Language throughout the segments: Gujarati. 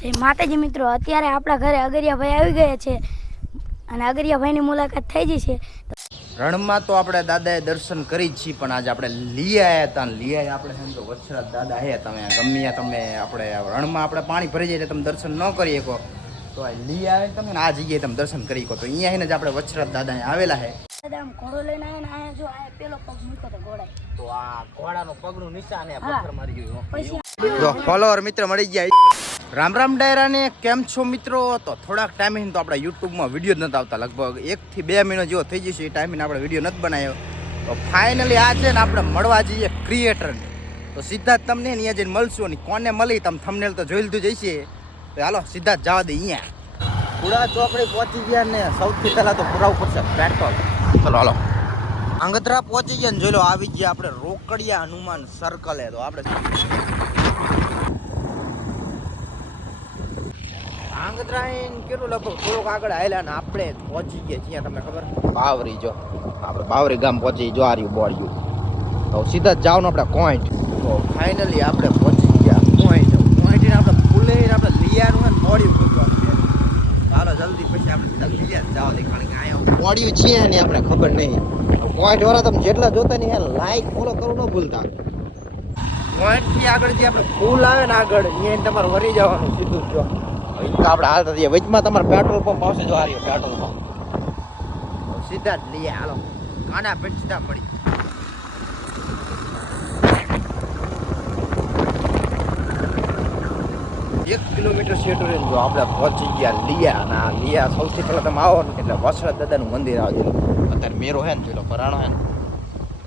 જય માતાજી મિત્રો, અત્યારે આપણા ઘરે અગરિયાભાઈ આવી ગયા છે અને અગરિયાભાઈની મુલાકાત થઈ જશે. રણમાં તો આપણે દાદાએ દર્શન કરી જ છીએ, પણ આજે આપણે લઈ આવ્યા હતા. લઈ આવ્યા આપણે સમજો વછરાજ દાદા હે. તમે ગમે તમે આપણે રણમાં આપણે પાણી ભરી જાય તમે દર્શન ન કરી શકો, તો આ લઈ આવે તમે આ જગ્યાએ તમે દર્શન કરી શકો. તો અહીંયા આવીને જ આપણે વછરાજ દાદા આવેલા છે. દાદા આમ ઘોડો લઈને આવ્યા ને અહીંયા જો આ પેલો પગ મૂક્યો તો ઘોડાએ, તો આ ઘોડાનો પગનું નિશાન છે, પથ્થર મારી ગયો. પછી જો ફોલોવર મિત્ર મળી ગયા. રામ રામ ડાયરાને કેમ છો મિત્રો? તો થોડાક ટાઈમે તો આપણે યુટ્યુબમાં વિડીયો જ નહોતા આવતા, લગભગ 1 થી 2 મહિનો જેવો થઈ જશે. એ ટાઈમે આપણે વિડીયો નથી બનાવ્યો. તો ફાઇનલી આ છે ને આપણે મળવા જઈએ ક્રિએટરને. તો સીધા જ તમને અહીંયા જઈને મળશું, અને કોને મળી તમે થંબનેલ તો જોઈ લીધું જઈશે. તો હાલો સીધા જ જવા દે. અહીંયા પૂરા ચોકડી પહોંચી ગયા ને સૌથી પહેલાં તો પુરાવું પડશે પેટ્રોલ. ચલો હાલો આંગત્રા પહોંચી ગયા ને જોઈ લો આવી ગયા આપણે રોકડિયા હનુમાન સર્કલે. તો આપણે આંગત્રાઈન કેટલું લગભગ થોડુંક આગળ આવેલા ને આપણે પહોંચી ગયા છીએ. તમને ખબર બાવરી, જો આપણે બાવરી ગામ પહોંચી જો આ રહ્યું બોર્યું. તો સીધા જ જાવ ને આપણે પોઈન્ટ. તો ફાઇનલી આપણે પહોંચી ગયા પોઈન્ટ. પોઈન્ટને આપણે ફૂલેને આપણે લીયાનું ને બોર્યું પૂછવાનું છે. ચાલો જલ્દી પછી આપણે સીધા લીયા જાવ દે, કારણ કે અહીંયા બોર્યું છે ને આપણે ખબર નહીં. પોઈન્ટ વાળા તમે જેટલા જોતા નહીં લાઈક ફોલો કરવું ન ભૂલતા. પોઈન્ટથી આગળ જે આપણે ફૂલ આવે ને આગળ અહીંયા તમારે વરી જવાનું સીધું. જો આપણે હાલતા થઈએ વચમાં તમારે પેટ્રોલ પંપ આવશે. જો આ રહ્યો પેટ્રોલ પંપ. સીધા જ લઈએ હાલો કાના પેટ સીધા પડી. 1 કિલોમીટર સેટો રહે જો આપણે પહોંચી ગયા લિયા. અને આ લિયા સૌથી પહેલાં તમે આવો ને એટલે વછરાજ દાદાનું મંદિર આવે. અત્યારે મેરો હે ને પેલો પરાણો હે ને,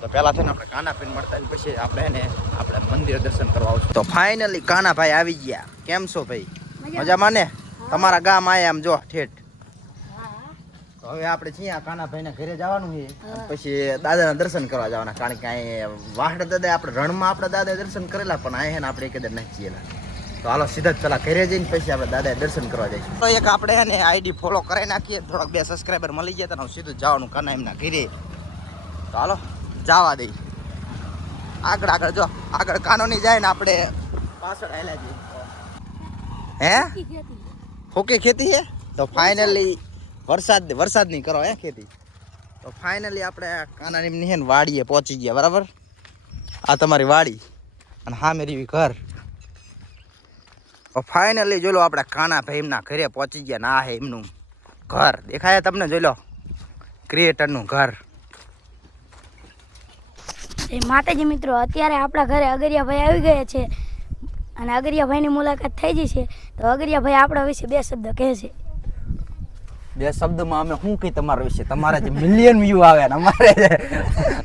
તો પહેલાં થઈને આપણે કાનાભાઈ મળતા ને પછી આપણે એને આપણે મંદિર દર્શન કરવા આવશું. તો ફાઇનલી કાનાભાઈ આવી ગયા. કેમ છો ભાઈ? મજામાં ને? તમારા ગામ આયા આમ જો ઠેઠ. હવે આપણે છીએ કાનાભાઈના ઘરે જવાનું છે, પછી દાદાના દર્શન કરવા જવાના. કારણ કે અહીં વાહડ દાદા આપણે રણમાં આપણે દાદાએ દર્શન કરેલા, પણ અહીંયા ને આપણે એકદમ નથી જીએલા. તો હાલો સીધા જ પેલા ઘરે જઈને પછી આપણે દાદાએ દર્શન કરવા જઈશું. તો એક આપણે એને આઈડી ફોલો કરાવી નાખીએ, થોડાક 2 સબસ્ક્રાઈબર મળી ગયા તો સીધું જવાનું કાના એમના ઘરે. તો હાલો જવા દઈ. આગળ આગળ જો આગળ કાનોની જાય ને આપણે પાછળ આવેલા જઈએ. હે ફોકે ખેતી હે? તો ફાઇનલી વરસાદની કરો હે ખેતી. તો ફાઇનલી આપણે કાનાની હે ને વાડીએ પહોંચી ગયા. બરાબર, આ તમારી વાડી અને હા મેરી ઘર. તો ફાઇનલી જોઈ લો આપણે કાનાભાઈ એમના ઘરે પહોંચી ગયા. ના હે એમનું ઘર દેખાય તમને? જોઈ લો ક્રિએટરનું ઘર. જય માતાજી મિત્રો, અત્યારે આપણા ઘરે અગરિયાભાઈ આવી ગયા છે અને અગરિયાભાઈની મુલાકાત થઈ જશે. તો અગરિયાભાઈ આપણા વિશે 2 શબ્દ કહેશે. 2 શબ્દમાં અમે શું કહી તમારા વિશે? તમારા જે મિલિયન વ્યૂ આવે ને અમારે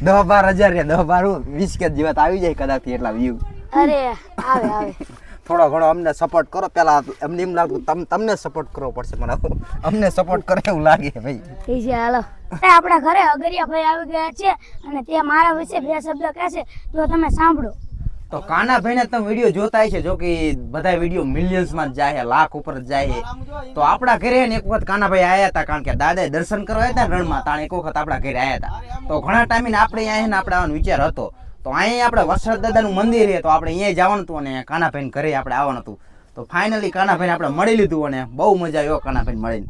10-12 હજાર 10-12 20 જેવા આવી જાય કદાચ એટલા વ્યૂ. અરે આવે આવે થોડો ઘણો અમને સપોર્ટ કરો. પેલા અમને એમ લાગતું તમને સપોર્ટ કરવો પડશે, પણ અમને સપોર્ટ કરે એવું લાગે ભાઈ. ઠીક છે હાલો. આપણા ઘરે અગરિયાભાઈ આવી ગયા છે અને તે મારા વિશે 2 શબ્દ કહેશે, તો તમે સાંભળો. તો કાનાભાઈને તમે વિડીયો જોતા હશે, જો કે બધા વિડીયો મિલિયન્સમાં જ જાય, લાખ ઉપર જ જાય. તો આપણા ઘરે એક વખત કાનાભાઈ આવ્યા હતા, કારણ કે દાદાએ દર્શન કરવા આવ્યા હતા રણમાં. તાણે એક વખત આપણા ઘરે આવ્યા હતા. તો ઘણા ટાઈમે આપણે અહીંયા આપણે આવવાનો વિચાર હતો. તો અહીંયા આપણે વછરાજ દાદાનું મંદિર છે, તો આપણે અહીંયા જવાનું હતું અને કાનાભાઈને ઘરે આપણે આવવાનું હતું. તો ફાઇનલી કાનાભાઈને આપણે મળી લીધું અને બહુ મજા આવ્યો કાનાભાઈને મળીને.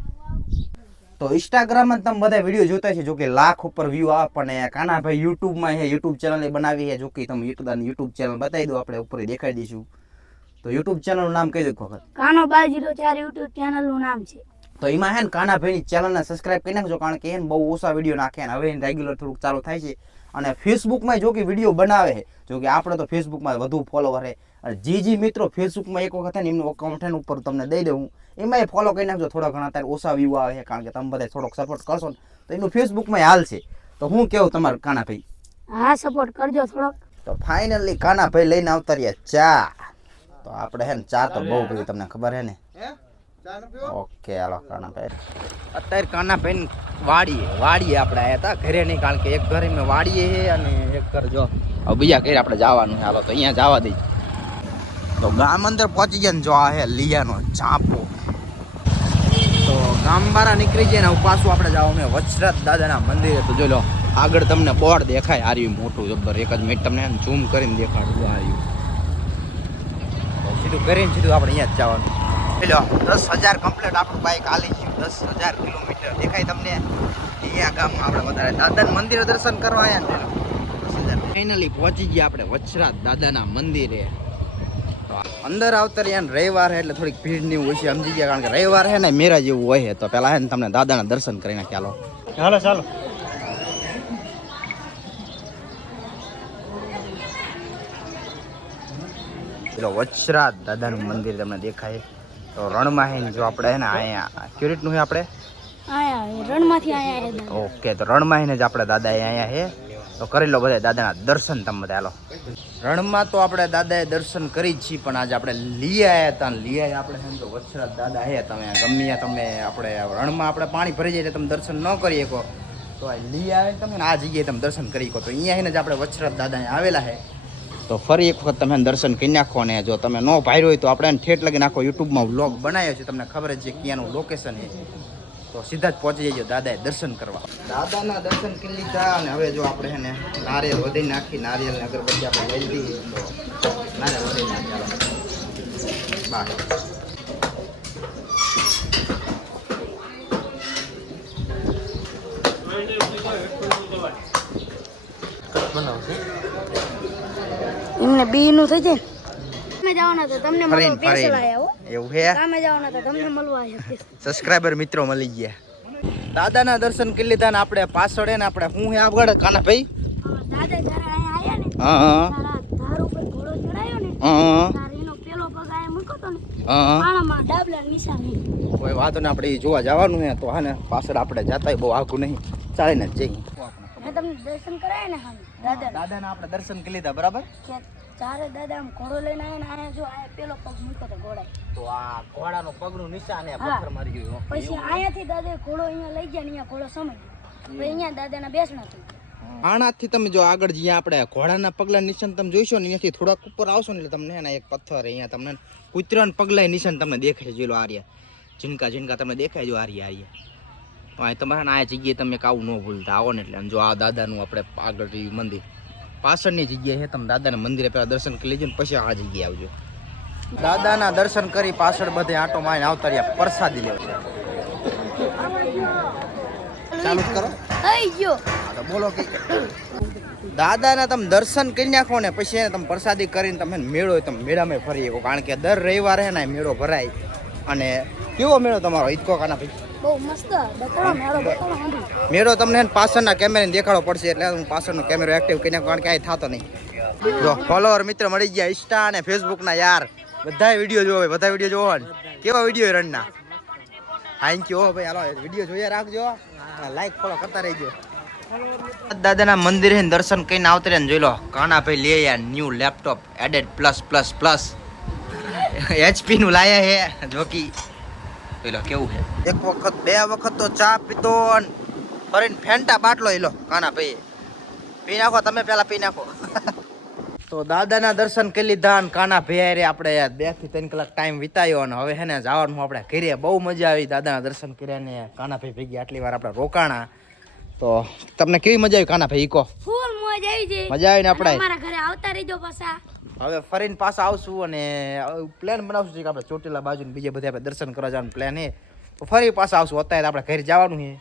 તો ઇન્સ્ટાગ્રામમાં તમે બધા વિડીયો જોતા છે, જો કે લાખ ઉપર વ્યૂ આવે, પણ કાનાભાઈ યુટ્યુબમાં છે, યુટ્યુબ ચેનલ બનાવી છે. જો કે તમે યુટ્યુબ ચેનલ બતાવી દો, આપણે ઉપર દેખાડી દઈશું. તો યુટ્યુબ ચેનલનું નામ કહી દો વખત. કાનો 1204 યુટ્યુબ ચેનલનું નામ છે. તો એમાં હે ને કાનાભાઈની ચેનલને સબસ્ક્રાઇબ કરી નાખજો, કારણ કે એને બહુ ઓછા વિડીયો નાખે ને હવે રેગ્યુલર થોડુંક ચાલુ થાય છે. અને ફેસબુકમાં જો કે વિડીયો બનાવે છે, જો કે આપણે તો ફેસબુકમાં વધુ ફોલોવર છે. અને જે મિત્રો ફેસબુકમાં એક વખત ને એમનું અકાઉન્ટ છે ને ઉપર તમને દઈ દઉં, એમાં ફોલો કરી નાખજો. થોડા ઘણા અત્યારે ઓછા વ્યૂ આવે છે, કારણ કે તમે બધા થોડોક સપોર્ટ કરશો ને તો એનું ફેસબુકમાં હાલ છે. તો હું કેવું તમારું કાનાભાઈ? હા સપોર્ટ કરજો થોડોક. તો ફાઇનલી કાનાભાઈ લઈને આવતા રહ્યા ચા. તો આપણે હે ને ચા તો બહુ પીવી, તમને ખબર હે ને? ઓકે હાલો કાનાભાઈ. અત્યારે કાનાભાઈ વાડીએ આપણે આવ્યા હતા, ઘરે નહીં, કારણ કે એક ઘર એમને વાડીએ છે અને એક ઘર જો હવે બીજા ઘરે આપણે જવાનું. હાલો તો અહીંયા જવા દઈ. તો ગામ અંદર પહોંચી ગયા ને જો આ હે લિયાનો ચાંપો. તો ગામ બારા નીકળી જાય ને પાછું આપણે જવાનું વછરાજ દાદાના મંદિરે. તો જોઈ લો આગળ તમને બોર્ડ દેખાય આર્યું મોટું જબર. એક જ મિનિટ તમને ઝૂમ કરીને દેખાડું આર્યું. સીધું કરીને સીધું આપણે અહીંયા જ જવાનું. પેલો 10,000 કમ્પ્લીટ આપણું બાઇક હાલી ગયું 10,000 કિલોમીટર દેખાય તમને અહીંયા ગામમાં આપણે વધારે દાદાના મંદિરે દર્શન કરવા આવ્યા ને 10,000 ફાઇનલી પહોંચી ગયા આપણે વછરાજ દાદાના મંદિરે અંદર આવતા રહ્યા રવિવાર એટલે થોડીક ભીડ ની હોય છે સમજી ગયા કારણ કે રવિવાર છે ને મેરા જેવું હોય તો પેલા છે ને તમને દાદાના દર્શન કરીને ચાલો ચાલો પેલો વછરાજ દાદાનું મંદિર તમને દેખાય તો રણમાં જો આપણે છે ને અહીંયા કેવી રીતનું છે આપણે આયા રણમાંથી આયા ઓકે તો રણમાં જ આપણે દાદા અહીંયા છે તો કરી લો બધા દાદાના દર્શન તમે બધા હાલો રણમાં તો આપણે દાદાએ દર્શન કરી જ છીએ પણ આજે આપણે લઈ આવ્યા હતા લઈ આવ્યા આપણે છે ને તો વછરાજ દાદા છે તમે ગમે તમે આપણે રણમાં આપણે પાણી ભરી જાય એટલે તમે દર્શન ન કરી શકો તો આ લઈ આવે તમે ને આ જગ્યાએ તમે દર્શન કરી શકો તો અહીંયા જ આપણે વછરાજ દાદા આવેલા છે તો ફરી એક વખત તમે દર્શન કરી નાખો ને જો તમે ન ભાર્યો હોય તો આપણે ઠેઠ લગી નાખો યુટ્યુબમાં વ્લોગ બનાવ્યો છે તમને ખબર જ છે ક્યાંનું લોકેશન છે તો સીધા જ પહોંચી જજો દાદાએ દર્શન કરવા દાદાના દર્શન કરી લીધા અને હવે જો આપણે છે ને નારિયેળ વધી નાખી નારિયેળ અગરબત્તી આપણે લઈ લીધી તો નારિયેળ વધી નાખી બાય એમને બી નું થઈ જાય તમે જવાના તો તમને મળવા સ્પેશિયલ આયા હો એવું છે તમે જવાના તો તમને મળવા આયા સબસ્ક્રાઇબર મિત્રો મળી ગયા દાદાના દર્શન કરી લીધા ને આપણે પાછળ ને આપણે હું હે આગળ કાના ભાઈ દાદા જ્યારે અહીંયા આયા ને હા તારા ધાર ઉપર ઘોડો ચડાયો ને હા તાર એનો પેલો પગ આયા મૂક્યો તો ને હા પાણામાં ડાબલા નિશાન હે કોઈ વાંધો ને આપણે ઈ જોવા જવાનું હે તો હા ને પાછળ આપણે જાતા બહુ આઘું નહીં ચાલીને જ જઈએ મેં તમને દર્શન કરાયા ને હાલ દાદાના આપણે દર્શન કરી લીધા બરાબર કે ચારે દાદા આમ ઘોડો લઈને આયા ને આયા જો આયા પેલો પગ મૂક્યો તો ઘોડા તો આ ઘોડાનો પગનું નિશાન હે હા. પથ્થર મારી ગયો પછી અહીંયાથી દાદાએ ઘોડો અહીંયા લઈ ગયા ને અહીંયા ઘોડો સમય પછી અહીંયા દાદાના બેસણા થઈ ગયા આનાથી તમે જો આગળ જ્યાં આપણે ઘોડાના પગલા નિશાન તમે જોઈશો ને અહીંયાથી થોડાક ઉપર આવશો ને એટલે તમને હે ને એક પથ્થર અહીંયા તમને કૂતરાના પગલા નિશાન તમને દેખાય જોઈ લો આર્યા ઝીણકા ઝીણકા તમને દેખાય જો આર્યા અહીં તમારે આ જગ્યાએ તમે કાવું ન ભૂલતા આવો ને એટલે જો આ દાદાનું આપણે આગળ રહ્યું મંદિર પાછળની જગ્યાએ છે તમે દાદાના મંદિરે પહેલા દર્શન કરી લેજો ને પછી આ જગ્યાએ આવજો દાદાના દર્શન કરી પાછળ બધે આંટો મારીને આવતા રહ્યા પ્રસાદી લેવા ચાલુ જ કરો થઈ ગયો હા તો બોલો કે દાદાના તમે દર્શન કરી નાખો ને પછી એને તમે પ્રસાદી કરીને તમે મેળો હોય તમે મેળામાં ફરી શકો કારણ કે દર રવિવારે હે ને મેળો ભરાય અને કેવો મેળો તમારો ઈદકો કાના ભાઈ બહુ મસ્ત બતાવો મેળો બતાવો હાંડી મેળો તમને પાછળના કેમેરાને દેખાડવો પડશે એટલે હું પાછળનો કેમેરો એક્ટિવ કરી નાખું કારણ કે આ થતો નહીં જો ફોલોવર મિત્ર મળી ગયા ઇન્સ્ટા અને ફેસબુકના યાર બધા વિડીયો જોવે બધા વિડીયો જોવો ને કેવા વિડીયો રણના થેન્ક યુ ભાઈ હાલો વિડીયો જોયા રાખજો લાઈક ફોલો કરતા રહેજો દાદાના મંદિરે દર્શન કરીને આવતા રહે ને જોઈ લો કાના ભાઈ લે યાર new laptop added plus plus plus HP નું લાયા હે જોકી પેલો કેવું છે એક વખત બે વખત તો ચા પીતો અને ફરીને ફેન્ટા બાટલો એલો કાના ભાઈ પી નાખો તમે પેલા પી નાખો તો દાદાના દર્શન કરી લીધા અને કાના ભાઈ રે આપણે 2 થી 3 કલાક ટાઈમ વિતાયો અને હવે હે ને જવાનું આપણે ઘરે બહુ મજા આવી દાદાના દર્શન કર્યા ને કાના ભાઈ ભેગી આટલી વાર આપણે રોકાણા તો તમને કેવી મજા આવી કાના ભાઈ કો ફૂલ મોજ આવી છે મજા આવી ને આપણે અમારા ઘરે આવતા રહેજો પાછા હવે ફરીને પાછા આવશું અને પ્લાન બનાવશું કે આપણે ચોટીલા બાજુ ને બીજે બધે આપણે દર્શન કરવા જવાનું પ્લાન છે તો ફરી પાછા આવશું અત્યારે આપણે ઘરે જવાનું છે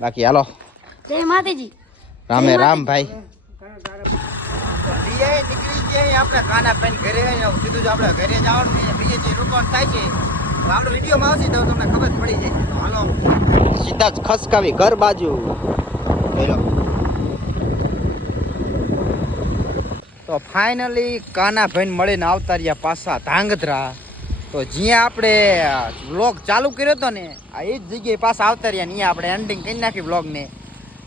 બાકી હાલો જય માતાજી રામે રામ ભાઈ નીકળી ગયા આપણે કાના પેન ઘરે સીધું જ આપણે ઘરે જવાનું છે બીજે જે રૂપાણ થાય છે તો આપણો વિડીયોમાં આવશે તો તમને ખબર પડી જાય તો હાલો સીધા જ ખસકાવી ઘર બાજુ હેલો તો ફાઇનલી કાના ભાઈને મળીને આવતા રહ્યા પાછા ધાંગધ્રા તો જ્યાં આપણે વ્લોગ ચાલુ કર્યો હતો ને આ એ જ જગ્યાએ પાછા આવતા રહ્યા ને અહીંયા આપણે એન્ડિંગ કરી નાખી વ્લોગને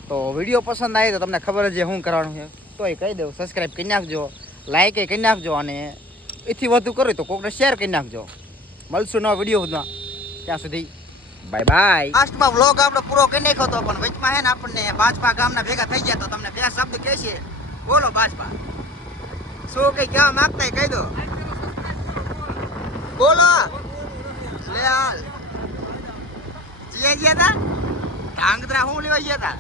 તો વિડીયો પસંદ આવે તો તમને ખબર જ છે શું કરવાનું છે તો એ કહી દઉં સબસ્ક્રાઈબ કરી નાખજો લાઈક કરી નાખજો અને એથી વધુ કરો તો કોકને શેર કરી નાખજો મળશું નવા વિડીયોમાં ત્યાં સુધી બાય બાય લાસ્ટમાં વ્લોગ આપણે પૂરો કરી નાખ્યો હતો પણ વચમાં હે ને આપણને બાજપા ગામના ભેગા થઈ ગયા તો તમને બે શબ્દ કહેશે બોલો બાજપા શું કઈ કહેવા માંગતા કહી દો બોલો લે હાલ ગયા હતા ધાંગધ્રા હું લેવા ગયા હતા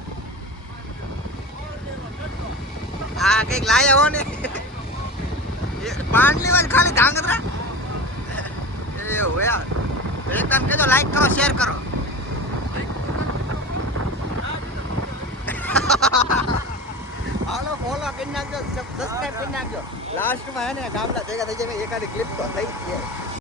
હા કઈક લાયા હો ને પાન લેવા ખાલી ધાંગધ્રા એવું યાર તો એક કામ કહેજો, લાઈક કરો, શેર કરો. હાલો ફોલો કરી નાખજો, સબસ્ક્રાઇબ કરી નાખજો. લાસ્ટમાં હે ને ગામના ભેગા થઈ જાય એકાદી ક્લિપ તો થઈ જ જાય.